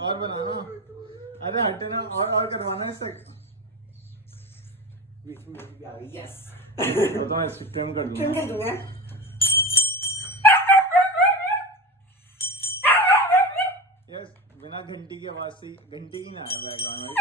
और बनाना। अरे हटे ना, और करवाना इससे। बीच में भी आ गई। यस तो मैं इसको ट्रिम कर दूंगा। यस, बिना घंटी की आवाज से, घंटी की ना है बैकग्राउंड में,